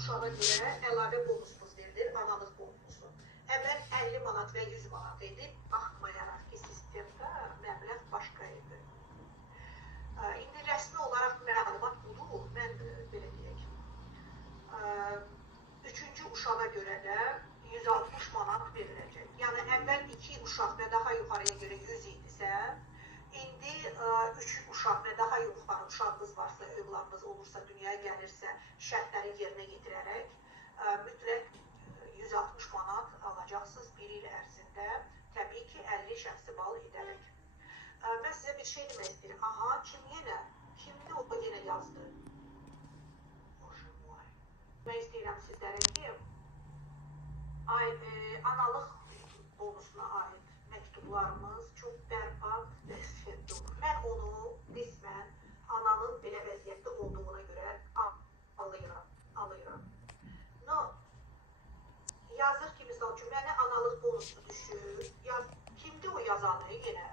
uşağa görə əlavə bonusumuz verilir, analıq bonusu. Əvvəl 50 manat və 100 manat idi, baxmayaraq ki, sistemdə məbləğ başqa idi. İndi rəsmi olaraq məlumat budur, mən belə deyək. Üçüncü uşağa görə də 160 manat veriləcək. Yəni əvvəl 2 uşaq və daha yuxarıya görə 100 idisə, indi 3 uşaq və daha yuxarı uşağınız varsa, övladınız olursa, dünyaya gəlirsə, şərtləri yerinə yetirərək mütləq 160 manat alacaqsınız bir il ərzində. Təbii ki, 50 şəxsi bal edərək. Mən sizə bir şey demək istəyirəm. Aha, kim yenə? Kimdir o yenə yazdı? Demək istəyirəm sizlərə ki, analıq bonusuna aid məktublarımız çox bərbad və sifətli olur. Mən onu qismən ananın belə vəziyyətdə olduğuna görə alıram. Yazır ki, misal üçün, mənə analıq bonusu düşür. Kimdir o yazanı yenə?